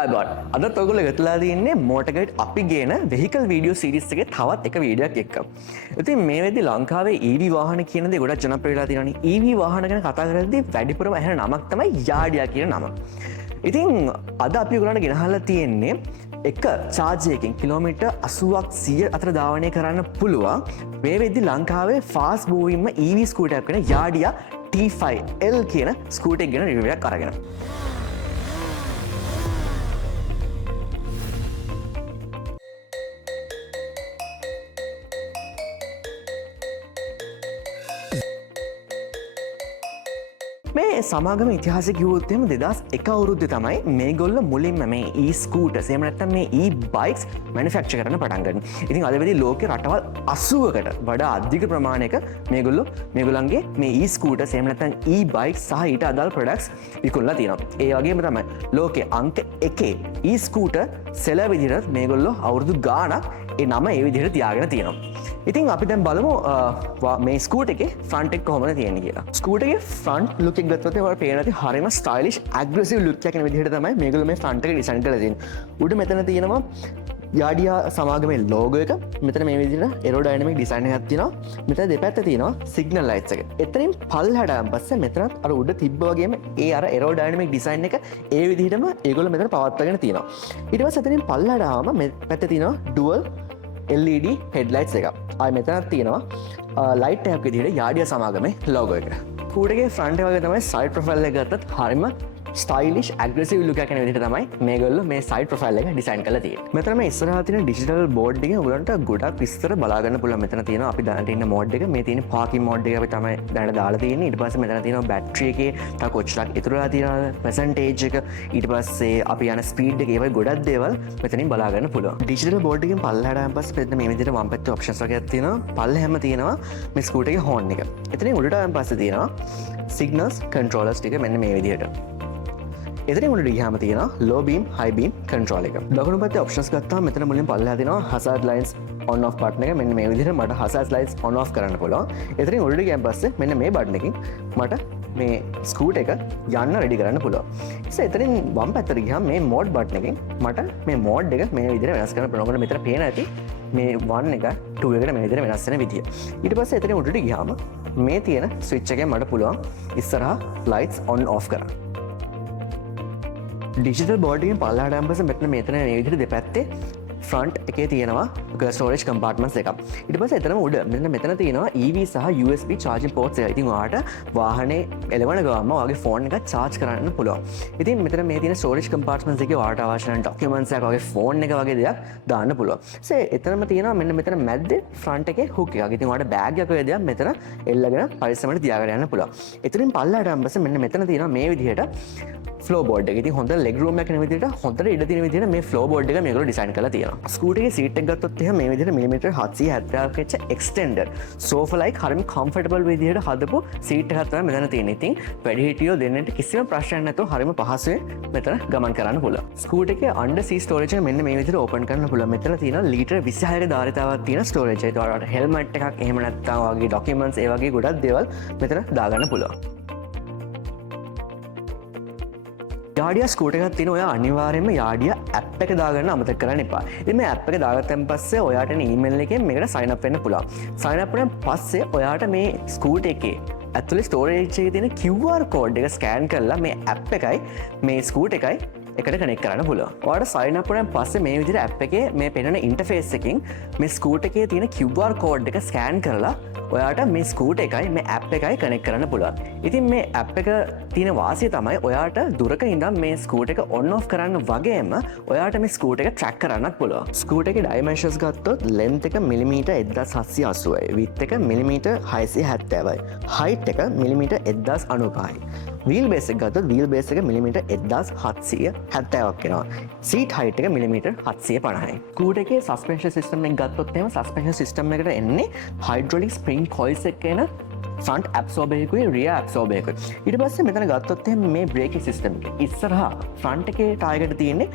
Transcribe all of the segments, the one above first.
අයිබොන් අදත් ඔයගොල්ලෝ එකතුලා තින්නේ මෝටර් ගයිඩ් අපි ගේන වෙහිකල් වීඩියෝ සීරීස් එකේ තවත් එක වීඩියෝයක් එක්ක. ඉතින් මේ වෙද්දි ලංකාවේ EV වාහන කියන දේ ගොඩක් ජනප්‍රිය වෙලා තියෙනවානේ. EV වාහන ගැන කතා කරද්දී වැඩිපුරම ඇහෙන නමක් තමයි යාඩියා කියන නම. ඉතින් අද අපි ඔයගොල්ලන්ට ගෙනහල්ලා තියෙන්නේ එක චාර්ජයකින් කිලෝමීටර් 80ක් 100 අතර ධාවනය කරන්න පුළුවන් මේ වෙද්දි ලංකාවේ ෆාස්ට් මූවින්ම EV ස්කූටර් එකක් වෙන යාඩියා T5L කියන ස්කූටර් එක ගැන රිවිව් එකක් අරගෙන. මේ සමාගම ඉතිහාසය කිව්වොත් එහෙම 2001 අවුරුද්දේ තමයි මේගොල්ලෝ මුලින්ම මේ e-scooters එහෙම නැත්නම් මේ e-bikes manufacture කරන්න පටන් ගන්නේ. ඉතින් අද වෙලේ ලෝකේ රටවල් 80කට වඩා අධික ප්‍රමාණයක මේගොල්ලන්ගේ මේ e-scooters එහෙම නැත්නම් e-bikes සහ ඊට අදාළ products විකුණලා තියෙනවා. ඒ වගේම තමයි ලෝකේ අංක 1 e-scooter seller විදිහට මේගොල්ලෝ අවුරුදු ගාණක් ඒ නම ඒ විදිහට තියාගෙන තියෙනවා. ඉතින් අපි දැන් බලමු මේ ස්කූටර් එකේ ෆ්‍රන්ට් එක කොහොමද තියෙන්නේ කියලා. ස්කූටර් එකේ ෆ්‍රන්ට් ලුක් එක ගත්තොත් ඒවට පේන ඇති හරියම ස්ටයිලිෂ් ඇග්‍රෙසිව් ලුක් එකක් වෙන විදිහට තමයි මේගොල්ලෝ මේ ෆ්‍රන්ට් එක ඩිසයින් කරලා තියෙන්නේ. උඩ මෙතන තියෙනවා යාඩියා සමාගමේ ලෝගෝ එක. මෙතන මේ විදිහට ඒරෝඩයිනමික් ඩිසයින් එකක් තියෙනවා. මෙතන දෙපැත්තේ තියෙනවා සිග්නල් ලයිට්ස් එක. එතනින් පල්ලහැට ආවන් පස්සේ මෙතනත් අර උඩ තිබ්බ වගේම ඒ අර ඒරෝඩයිනමික් ඩිසයින් එක ඒ විදිහටම ඒගොල්ලෝ මෙතන පවත්වාගෙන තියෙනවා. ඊට පස්සේ එතනින් පල්ලහැට ආවම මේ පැත්තේ තියෙනවා ඩුවල් LED හෙඩ්ලයිට්ස් එකක්. ආයෙ මෙතනක් තියෙනවා ලයිට් එකක් විදිහට යාඩියා සමාගමේ ලෝගෝ එක. ස්කූටර් එකේ ෆ්‍රන්ට් එක වගේ තමයි සයිඩ් ප්‍රොෆයිල් එක ගත්තත් හරියම ස්ටයිලිෂ් ඇග්‍රෙසිව් ලුක් එකක් එන විදිහට තමයි මේගොල්ලෝ මේ සයිඩ් ප්‍රොෆයිල් එක ඩිසයින් කරලා තියෙන්නේ. මෙතන මේ ඉස්සරහා තියෙන ඩිජිටල් බෝඩ් එකේ ඔයගලන්ට ගොඩක් විස්තර බලා ගන්න පුළුවන්. මෙතන තියෙනවා අපි දැනට ඉන්න මෝඩ් එක. මේ තියෙන පාකින් මෝඩ් එක අපි තමයි දැනට දාලා තියෙන්නේ. ඊට පස්සේ මෙතන තියෙනවා බැටරි එකේ තව කොච්චරක් ඉතුරුලා තියෙනවද, පර්සන්ටේජ් එක, ඊට පස්සේ අපි යන ස්පීඩ් එක, ඒ වගේ ගොඩක් දේවල් මෙතනින් බලා ගන්න පුළුවන්. ඩිජිටල් බෝඩ් එකෙන් පල්ලෙහාට ආවන් පස්සේ මෙතන මේ විදිහට වම් පැත්තේ ඔප්ෂන්ස් වගේක් තියෙනවා. පල්ලෙහැම තියෙනවා මේ ස්කූටර් එකේ හෝන් එක. එතනින් උඩට ආවන් පස්සේ තියෙනවා සිග්නල්ස් කන්ට්‍රෝලර්ස් ටික මෙන්න මේ විදිහට. එතනින් උඩට ගියාම තියෙනවා low beam high beam control එක. දකුණු පැත්තේ options ගත්තාම මෙතන මුලින් පල්ලෙහා තියෙනවා hazard lights on off button එක. මෙන්න මේ විදිහට මට hazard lights on off කරන්න පුළුවන්. එතනින් උඩට ගියන් පස්සේ මෙන්න මේ button එකකින් මට මේ ස්කූටර් එක යන්න රෙඩි කරන්න පුළුවන්. ඉතින් එතනින් වම් පැත්තට ගියාම මේ mode button එකෙන් මට මේ mode එක මේ විදිහට වෙනස් කරන්න පුළුවන්. ඔයගොල්ලෝ මෙතන පේන ඇති මේ 1 එක 2 එකට මේ විදිහට වෙනස් වෙන විදිය. ඊට පස්සේ එතනින් උඩට ගියාම මේ තියෙන switch එකෙන් මට පුළුවන් ඉස්සරහා lights on off කරන්න. ඩිජිටල් බෝඩ් එකෙන් පල්ලෙහාට ආවන් පස්සේ මෙතන මේ විදිහට දෙපැත්තේ ෆ්‍රන්ට් එකේ තියෙනවා ස්ටෝරේජ් කම්පාර්ට්මන්ට්ස් එකක්. ඊට පස්සේ එතනම උඩ මෙතන තියෙනවා EV සහ USB charging ports එක. ඉතින් ඔයාලට වාහනේ එලවන ගමන්ම ඔයාගේ ෆෝන් එක charge කරන්න පුළුවන්. ඉතින් මෙතන මේ තියෙන ස්ටෝරේජ් කම්පාර්ට්මන්ට්ස් එකේ ඔයාලට අවශ්‍ය කරන ඩොකියුමන්ට්ස් එකක් වගේ ෆෝන් එක වගේ දේවල් දාන්න පුළුවන්. එතනම තියෙනවා මෙතන මැද්දේ ෆ්‍රන්ට් එකේ හුක් එකක්. ඉතින් ඔයාලට බෑග් එක වගේ දේවල් මෙතන එල්ලගෙන පරිස්සමට තියාගෙන යන්න පුළුවන්. එතනින් පල්ලෙහාට ආවන් පස්සේ මෙතන තියෙනවා මේ විදිහට ෆ්ලෝ බෝඩ් එක. ඉතින් හොඳ ලෙග් රූම් එකක් වෙන විදිහට හොඳට ඉඩ තියෙන විදිහට මේ ෆ්ලෝ බෝඩ් එක මේගොල්ලෝ ඩිසයින් කරලා තියෙනවා. ස්කූටර් එකේ සීට් එක ගත්තොත් එහෙනම් මේ විදිහට මිලිමීටර් 770ක් වෙච්ච එක්ස්ටෙන්ඩර් සෝෆා ලයික් හරිම කම්ෆර්ටබල් විදිහට හදපු සීට් එකක් තමයි මෙතන තියෙන්නේ. ඉතින් වැඩිහිටියෝ දෙන්නට කිසිම ප්‍රශ්නයක් නැතුව හරිම පහසුවෙන් මෙතන ගමන් කරන්න පුළුවන්. ස්කූටර් එකේ අන්ඩර් සීට් ස්ටෝරේජ් එක මෙන්න මේ විදිහට ඕපන් කරන්න පුළුවන්. මෙතන තියෙනවා ලීටර් 26ක ධාරිතාවක් තියෙන ස්ටෝරේජ් එක. ඒත් ඔයාලට හෙල්මට් එකක් එහෙම නැත්නම් වගේ ඩොකියුමන්ට්ස් ඒ වගේ ගොඩක් දේවල් මෙතන දාගන්න පුළුවන්. යාඩියා ස්කූටර් එකක් තියෙන ඔයා අනිවාර්යයෙන්ම යාඩියා ඇප් එක දාගන්න අමතක කරන්න එපා. ඉතින් මේ ඇප් එක දාගත්තන් පස්සේ ඔයාට එන ඊමේල් එකෙන් මේකට sign up වෙන්න පුළුවන්. sign up වුණාන් පස්සේ ඔයාට මේ ස්කූටර් එකේ ඇතුලේ ස්ටෝරේජ් එකේ තියෙන QR code එක ස්කෑන් කරලා මේ ඇප් එකයි මේ ස්කූටර් එකයි එකට කනෙක්ට් කරන්න පුළුවන්. ඔයාලට sign up වුණාන් පස්සේ මේ විදිහට ඇප් එකේ මේ පෙනෙන ඉන්ටර්ෆේස් එකකින් මේ ස්කූටර් එකේ තියෙන QR code එක ස්කෑන් කරලා ඔයාට මේ ස්කූටර් එකයි මේ ඇප් එකයි කනෙක්ට් කරන්න පුළුවන්. ඉතින් මේ ඇප් එක තියෙන වාසිය තමයි ඔයාට දුරක ඉඳන් මේ ස්කූටර් එක on off කරන්න වගේම ඔයාට මේ ස්කූටර් එක track කරන්නත් පුළුවන්. ස්කූටර් එකේ dimensions ගත්තොත් length එක මිලිමීටර් 1780යි, width එක මිලිමීටර් 670යි, height එක මිලිමීටර් 1095යි. වීල් බේස් එක ගත්තොත් වීල් බේස් එක මිලිමීටර් 1770ක් වෙනවා. සීට් හයිට් එක මිලිමීටර් 750යි. ස්කූටර් එකේ සස්පෙන්ෂන් සිස්ටම් එක ගත්තොත් එහෙම සස්පෙන්ෂන් සිස්ටම් එකට එන්නේ හයිඩ්‍රොලික් ස්ප්‍රින්ග් කොයිල්ස් එක එන ෆ්‍රන්ට් ඇබ්සෝබර් එකකුයි රියර් ඇබ්සෝබර් එකකුයි. ඊට පස්සේ මෙතන ගත්තොත් එහෙම මේ බ්‍රේකින් සිස්ටම් එක ඉස්සරහා ෆ්‍රන්ට් එකේ ටයර් එකට තියෙන්නේ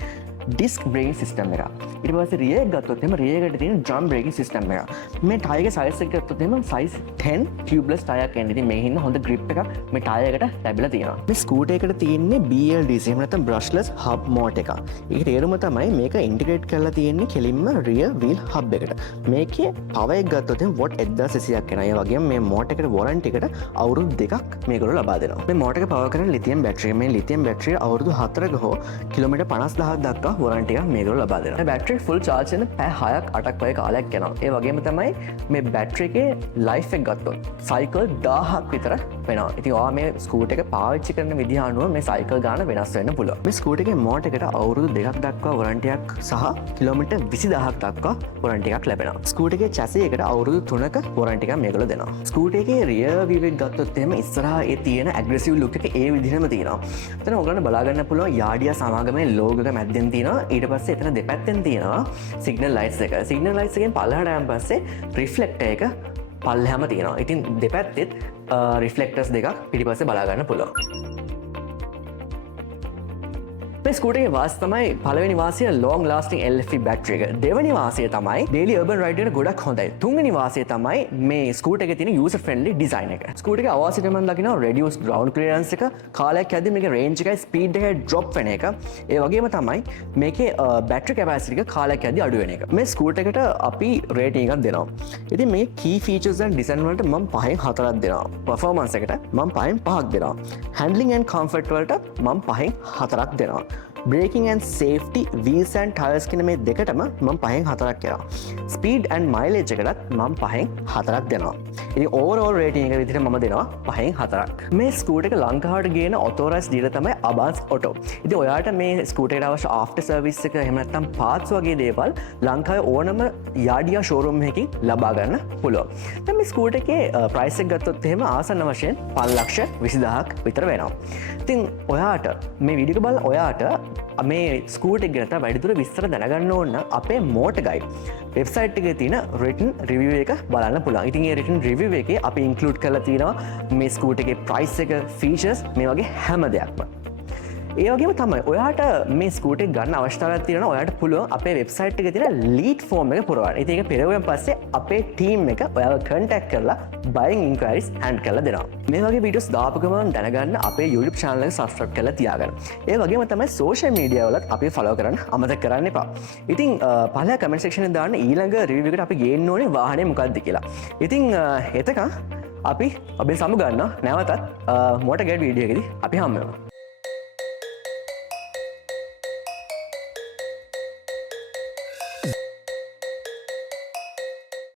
ඩිස්ක් බ්‍රේකින් සිස්ටම් එක. ඊට පස්සේ රියර් එක ගත්තොත් එහෙම රියර් එකට තියෙන ඩ්‍රම් බ්‍රේකින් සිස්ටම් එක. මේ ටයර් එකේ සයිස් එක ගත්තොත් එහෙම සයිස් 10 ටියුබ්ලස් ටයර් එකක් එන්නේ. ඉතින් මේ හින්න හොඳ grip එකක් මේ ටයර් එකට ලැබිලා තියෙනවා. මේ ස්කූටර් එකට තියෙන්නේ BLDC එහෙම නැත්නම් brushless hub mode එක. ඒකේ තේරුම තමයි මේක ඉන්ටිග්‍රේට් කරලා තියෙන්නේ කෙලින්ම rear wheel hub එකට. මේකේ power එක ගත්තොත් එහෙම watt 1200ක් එනවා. ඒ වගේම මේ motor එකට warranty එකට අවුරුදු 2ක් මේගොල්ලෝ ලබා දෙනවා. මේ motor එක power කරන lithium battery. මේ lithium battery අවුරුදු 4ක හෝ කිලෝමීටර් 50000ක් දක්වා warranty එකක් මේගොල්ලෝ ලබා දෙනවා. මේ battery full charge වෙන පැය 6ක් 8ක් වගේ කාලයක් යනවා. ඒ වගේම තමයි මේ battery එකේ life එක ගත්තොත් cycle 1000ක් විතර වෙනවා. ඉතින් ඔයා මේ ස්කූටර් එක පාවිච්චි කරන විදිහ අනුව මේ cycle ගාන වෙනස් වෙන්න පුළුවන්. මේ ස්කූටර් එකේ motor එකට අවුරුදු 2ක් දක්වා warranty එකක් සහ කිලෝමීටර් 20000ක් දක්වා warranty එකක් ලැබෙනවා. ස්කූටර් එකේ chassis එකට අවුරුදු 3ක warranty එකක් මේගොල්ලෝ දෙනවා. ස්කූටර් එකේ rear wheel එක ගත්තොත් එහෙම ඉස්සරහා ඒ තියෙන aggressive look එක ඒ විදිහම තියෙනවා. එතන ඔයගොල්ලන්ට බලා ගන්න පුළුවන් යාඩියා සමාගමේ logo එක මැද්දෙන් තියෙනවා. ඊට පස්සේ එතන දෙපැත්තෙන් තියෙනවා signal lights එක. signal lights එකෙන් පල්ලෙහාට යන පස්සේ reflector එක පල්ලෙහාම තියෙනවා. ඉතින් දෙපැත්තෙත් reflectors දෙකක් පිටිපස්සේ බලා ගන්න පුළුවන්. මේ ස්කූටරේ වාසිය තමයි පළවෙනි වාසිය long lasting LFP battery එක. දෙවෙනි වාසිය තමයි daily urban ride එකට ගොඩක් හොඳයි. තුන්වෙනි වාසිය තමයි මේ ස්කූටර් එකේ තියෙන user friendly design එක. ස්කූටර් එකේ අවාසියට මම දකිනවා reduced ground clearance එක, කාලයක් යද්දී මේකේ range එකයි speed එකයි drop වෙන එක. ඒ වගේම තමයි මේකේ battery capacity එක කාලයක් යද්දී අඩු වෙන එක. මේ ස්කූටර් එකට අපි rating එකක් දෙනවා. ඉතින් මේ key features and design වලට මම 5න් 4ක් දෙනවා. performance එකට මම 5න් 5ක් දෙනවා. handling and comfort වලට මම 5න් 4ක් දෙනවා. braking and safety, wheels and tires කියන මේ දෙකටම මම 5න් 4ක් දෙනවා. speed and mileage එකටත් මම 5න් 4ක් දෙනවා. ඉතින් overall rating එක විදිහට මම දෙනවා 5න් 4ක්. මේ ස්කූටර් එක ලංකාවට ගේන authorized dealer තමයි Abans Auto. ඉතින් ඔයාට මේ ස්කූටර් එකට අවශ්‍ය after service එක එහෙම නැත්නම් parts වගේ දේවල් ලංකාවේ ඕනම යාඩියා showroom එකකින් ලබා ගන්න පුළුවන්. දැන් මේ ස්කූටර් එකේ price එක ගත්තොත් එහෙම ආසන්න වශයෙන් 5,20,000ක් විතර වෙනවා. ඉතින් ඔයාට මේ වීඩියෝ එක බලන ඔයාට මේ ස්කූටර් එක ගැන වැඩිදුර විස්තර දැනගන්න ඕන නම් අපේ motor guide වෙබ්සයිට් එකේ තියෙන written review එක බලන්න පුළුවන්. ඉතින් ඒ written review එකේ අපි include කරලා තියෙනවා මේ ස්කූටර් එකේ price එක, features මේ වගේ හැම දෙයක්ම. ඒ වගේම තමයි ඔයාට මේ ස්කූටර් එක ගන්න අවශ්‍යතාවයක් තියෙනවා. ඔයාට පුළුවන් අපේ වෙබ්සයිට් එකේ තියෙන lead form එක පුරවන්න. ඉතින් ඒක පෙරවුවෙන් පස්සේ අපේ team එක ඔයාව contact කරලා buying inquiries hand කරලා දෙනවා. මේ වගේ videos දාපු ගමන් දැනගන්න අපේ YouTube channel එක subscribe කරලා තියාගන්න. ඒ වගේම තමයි social media වලත් අපි follow කරන්න අමතක කරන්න එපා. ඉතින් පහළ comment section එකේ දාන්න ඊළඟ review එකට අපි ගේන්න ඕනේ වාහනේ මොකක්ද කියලා. ඉතින් එතකන් අපි ඔබෙන් සමු ගන්නවා නැවතත් motor guide video එකේදී අපි හම්බ වෙනවා.